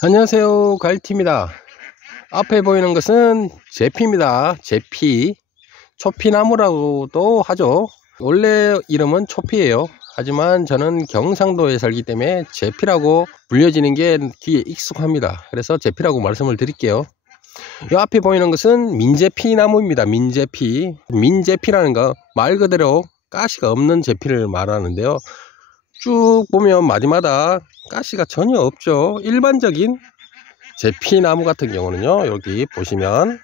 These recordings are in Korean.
안녕하세요, 갈티입니다. 앞에 보이는 것은 제피입니다. 제피, 초피나무라고도 하죠. 원래 이름은 초피예요. 하지만 저는 경상도에 살기 때문에 제피라고 불려지는 게 귀에 익숙합니다. 그래서 제피라고 말씀을 드릴게요. 이 앞에 보이는 것은 민제피 나무입니다. 민제피. 민제피라는 거 말 그대로 가시가 없는 제피를 말하는데요. 쭉 보면 마디마다 가시가 전혀 없죠. 일반적인 제피나무 같은 경우는요, 여기 보시면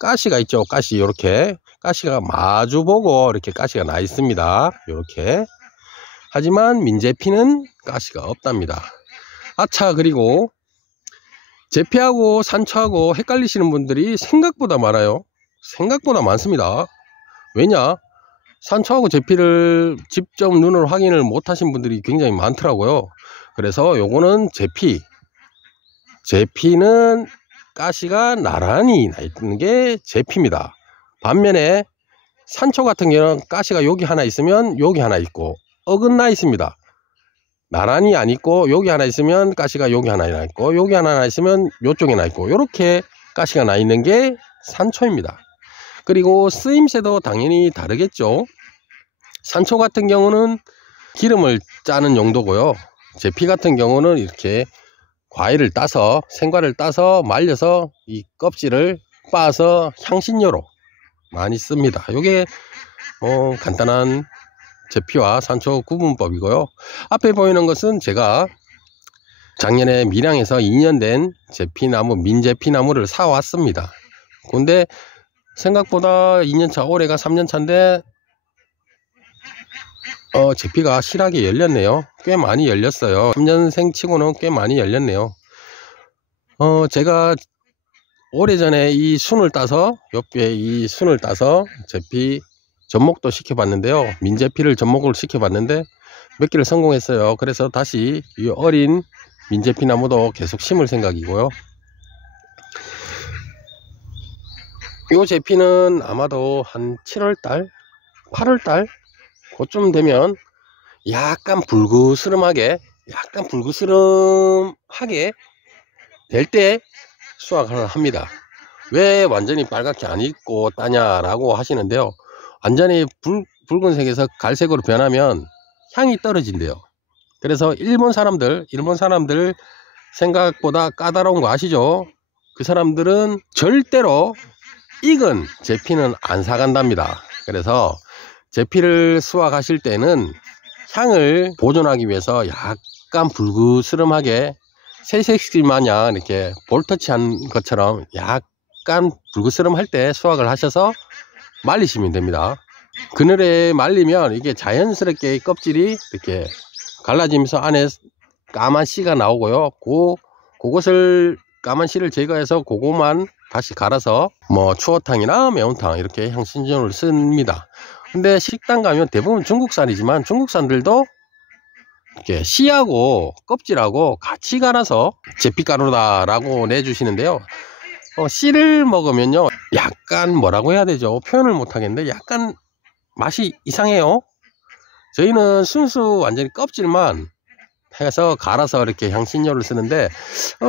가시가 있죠. 가시, 이렇게 가시가 마주보고 이렇게 가시가 나 있습니다. 이렇게. 하지만 민제피는 가시가 없답니다. 아차, 그리고 제피하고 산초하고 헷갈리시는 분들이 생각보다 많아요. 생각보다 많습니다. 왜냐? 산초하고 제피를 직접 눈으로 확인을 못 하신 분들이 굉장히 많더라고요. 그래서 요거는 제피는 가시가 나란히 나 있는 게 제피입니다. 반면에 산초 같은 경우는 가시가 여기 하나 있으면 여기 하나 있고 어긋나 있습니다. 나란히 안 있고 여기 하나 있으면 가시가 여기 하나 있고 여기 하나 있으면 요쪽에 나 있고 이렇게 가시가 나 있는 게 산초입니다. 그리고 쓰임새도 당연히 다르겠죠. 산초 같은 경우는 기름을 짜는 용도고요. 제피 같은 경우는 이렇게 과일을 따서, 생과를 따서 말려서 이 껍질을 빻아서 향신료로 많이 씁니다. 이게 간단한 제피와 산초 구분법이고요. 앞에 보이는 것은 제가 작년에 밀양에서 2년 된 제피나무, 민제피나무를 사왔습니다. 근데 생각보다 2년차, 올해가 3년차인데 제피가 실하게 열렸네요. 꽤 많이 열렸어요. 3년생 치고는 꽤 많이 열렸네요. 제가 오래전에 이 순을 따서, 옆에 이 순을 따서 제피 접목도 시켜봤는데요. 민제피를 접목을 시켜봤는데 몇 개를 성공했어요. 그래서 다시 이 어린 민제피 나무도 계속 심을 생각이고요. 이 제피는 아마도 한 7월달, 8월달 그쯤 되면 약간 불그스름하게 될 때 수확을 합니다. 왜 완전히 빨갛게 안 익고 따냐라고 하시는데요. 완전히 붉은색에서 갈색으로 변하면 향이 떨어진대요. 그래서 일본 사람들 생각보다 까다로운 거 아시죠? 그 사람들은 절대로 익은 제피는 안 사간답니다. 그래서 제피를 수확하실 때는 향을 보존하기 위해서 약간 불그스름하게 새색시 마냥 이렇게 볼터치한 것처럼 약간 불그스름할 때 수확을 하셔서 말리시면 됩니다. 그늘에 말리면 이게 자연스럽게 껍질이 이렇게 갈라지면서 안에 까만 씨가 나오고요. 그것을 까만 씨를 제거해서 그것만 다시 갈아서 뭐 추어탕이나 매운탕 이렇게 향신료를 씁니다. 근데 식당 가면 대부분 중국산이지만 중국산들도 이렇게 씨하고 껍질하고 같이 갈아서 제피가루다 라고 내주시는데요. 씨를 먹으면요, 약간 뭐라고 해야 되죠? 표현을 못 하겠는데 약간 맛이 이상해요. 저희는 순수 완전히 껍질만 해서 갈아서 이렇게 향신료를 쓰는데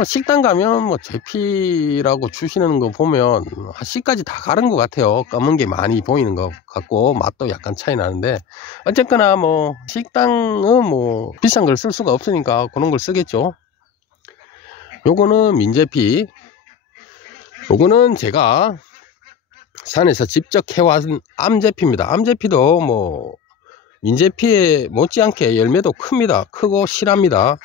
식당 가면 뭐 제피라고 주시는 거 보면 씨까지 다 갈은 것 같아요. 검은 게 많이 보이는 것 같고 맛도 약간 차이 나는데 어쨌거나 뭐 식당은 뭐 비싼 걸 쓸 수가 없으니까 그런 걸 쓰겠죠. 요거는 민제피, 요거는 제가 산에서 직접 해왔은 암제피입니다. 암제피도 뭐 민제피에 못지않게 열매도 큽니다. 크고 실합니다.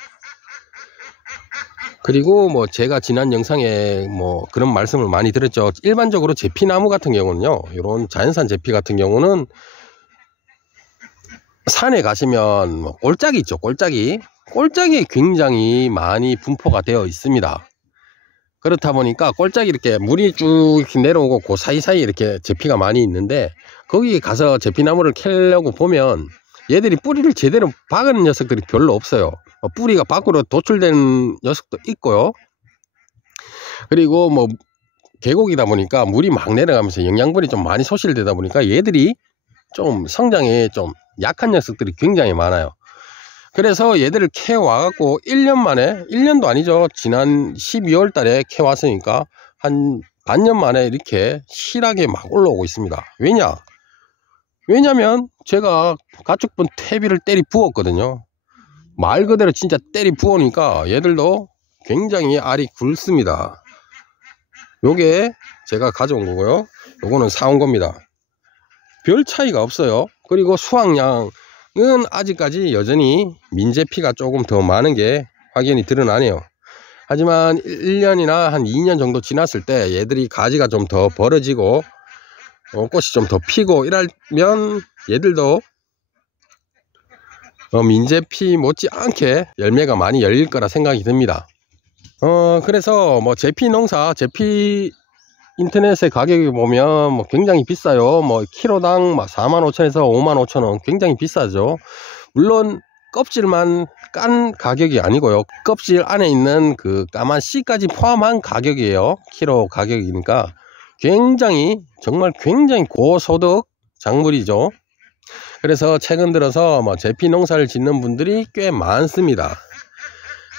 그리고 뭐 제가 지난 영상에 뭐 그런 말씀을 많이 드렸죠. 일반적으로 제피나무 같은 경우는요, 이런 자연산 제피 같은 경우는 산에 가시면 뭐 꼴짝이 있죠. 꼴짝이 굉장히 많이 분포가 되어 있습니다. 그렇다 보니까 꼴짝이 이렇게 물이 쭉 이렇게 내려오고 그 사이사이 이렇게 제피가 많이 있는데 거기 가서 제피나무를 캐려고 보면 얘들이 뿌리를 제대로 박은 녀석들이 별로 없어요. 뿌리가 밖으로 도출된 녀석도 있고요. 그리고 뭐 계곡이다 보니까 물이 막 내려가면서 영양분이 좀 많이 소실되다 보니까 얘들이 좀 성장에 좀 약한 녀석들이 굉장히 많아요. 그래서 얘들을 캐와갖고 1년 만에, 1년도 아니죠, 지난 12월 달에 캐왔으니까 한 반년 만에 이렇게 실하게 막 올라오고 있습니다. 왜냐면 제가 가축분 퇴비를 때리 부었거든요. 말 그대로 진짜 때리 부으니까 얘들도 굉장히 알이 굵습니다. 요게 제가 가져온 거고요, 요거는 사온 겁니다. 별 차이가 없어요. 그리고 수확량은 아직까지 여전히 민제피가 조금 더 많은 게 확연히 드러나네요. 하지만 1년이나 한 2년 정도 지났을 때 얘들이 가지가 좀 더 벌어지고 꽃이 좀 더 피고 이러면 얘들도 민제피 못지않게 열매가 많이 열릴 거라 생각이 듭니다. 그래서 뭐 제피 농사, 제피 인터넷에 가격이 보면 뭐 굉장히 비싸요. 뭐 키로당 45,000원에서 55,000원, 굉장히 비싸죠. 물론 껍질만 깐 가격이 아니고요, 껍질 안에 있는 그 까만 씨까지 포함한 가격이에요. 키로 가격이니까 정말 굉장히 고소득 작물이죠. 그래서 최근 들어서 뭐 제피 농사를 짓는 분들이 꽤 많습니다.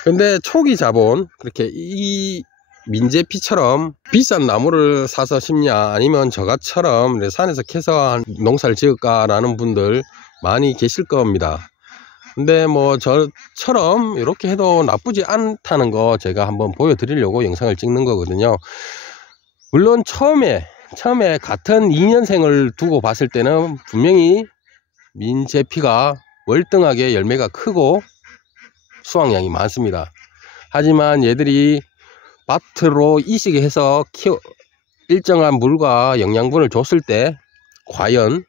근데 초기 자본, 그렇게 이 민제피처럼 비싼 나무를 사서 심냐, 아니면 저가처럼 산에서 캐서 농사를 지을까 라는 분들 많이 계실 겁니다. 근데 뭐 저처럼 이렇게 해도 나쁘지 않다는 거 제가 한번 보여드리려고 영상을 찍는 거거든요. 물론 처음에 같은 2년생을 두고 봤을 때는 분명히 민제피가 월등하게 열매가 크고 수확량이 많습니다. 하지만 얘들이 밭으로 이식을 해서 일정한 물과 영양분을 줬을 때 과연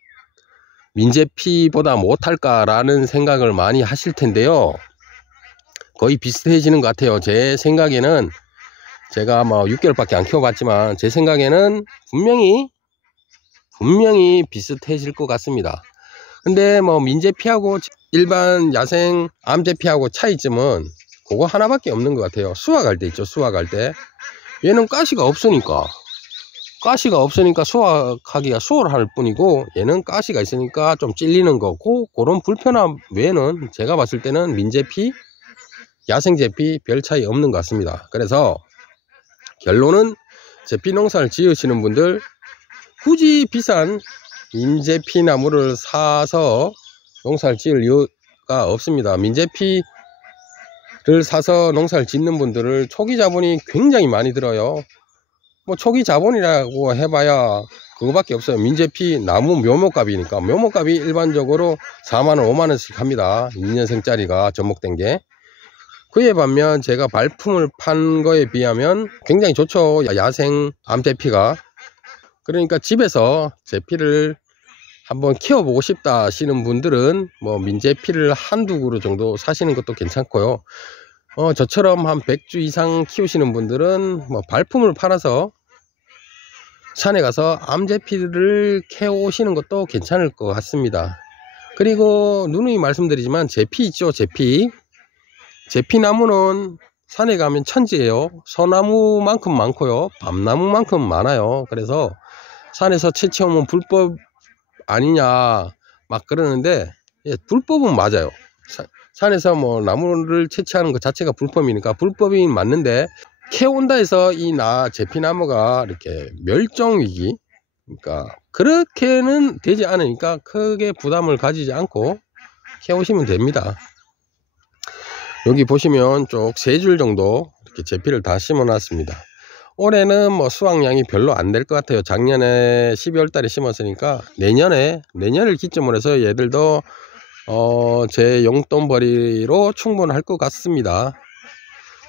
민제피보다 못할까 라는 생각을 많이 하실 텐데요, 거의 비슷해지는 것 같아요. 제 생각에는, 제가 뭐 6개월밖에 안 키워봤지만 제 생각에는 분명히 비슷해질 것 같습니다. 근데 뭐 민제피하고 일반 야생 암제피하고 차이점은 그거 하나밖에 없는 것 같아요. 수확할 때 있죠, 수확할 때. 얘는 가시가 없으니까 수확하기가 수월할 뿐이고, 얘는 가시가 있으니까 좀 찔리는 거고, 그런 불편함 외에는 제가 봤을 때는 민제피, 야생제피 별 차이 없는 것 같습니다. 그래서 결론은 제피 농사를 지으시는 분들 굳이 비싼 민제피 나무를 사서 농사를 지을 이유가 없습니다. 민제피를 사서 농사를 짓는 분들을 초기 자본이 굉장히 많이 들어요. 뭐 초기 자본이라고 해봐야 그거밖에 없어요. 민제피 나무 묘목값이니까. 묘목값이 일반적으로 4만원 5만원씩 합니다. 2년생짜리가 접목된 게. 그에 반면 제가 발품을 판 거에 비하면 굉장히 좋죠, 야생 암제피가. 그러니까 집에서 제피를 한번 키워보고 싶다 하시는 분들은 뭐 민제피를 한두 그루 정도 사시는 것도 괜찮고요. 저처럼 한 100주 이상 키우시는 분들은 뭐 발품을 팔아서 산에 가서 암제피를 캐오시는 것도 괜찮을 것 같습니다. 그리고 누누이 말씀드리지만 제피 있죠, 제피 나무는 산에 가면 천지예요. 소나무만큼 많고요, 밤나무만큼 많아요. 그래서 산에서 채취하면 불법 아니냐 막 그러는데, 예, 불법은 맞아요. 산에서 뭐 나무를 채취하는 것 자체가 불법이니까 불법이 맞는데, 캐온다 해서 이 제피나무가 이렇게 멸종위기, 그러니까 그렇게는 되지 않으니까 크게 부담을 가지지 않고 캐오시면 됩니다. 여기 보시면 쭉 3줄 정도 이렇게 제피를 다 심어 놨습니다. 올해는 뭐 수확량이 별로 안 될 것 같아요. 작년에 12월 달에 심었으니까 내년을 기점으로 해서 얘들도 제 용돈벌이로 충분할 것 같습니다.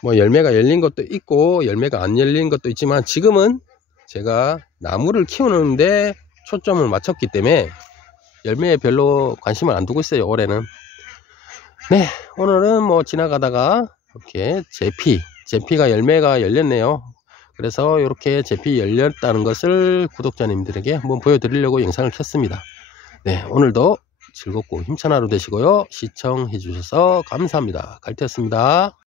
뭐 열매가 열린 것도 있고 열매가 안 열린 것도 있지만, 지금은 제가 나무를 키우는데 초점을 맞췄기 때문에 열매에 별로 관심을 안 두고 있어요, 올해는. 네, 오늘은 뭐 지나가다가 이렇게 제피가 열매가 열렸네요. 그래서 이렇게 제피 열렸다는 것을 구독자님들에게 한번 보여드리려고 영상을 켰습니다. 네, 오늘도 즐겁고 힘찬 하루 되시고요. 시청해 주셔서 감사합니다. 갈태였습니다.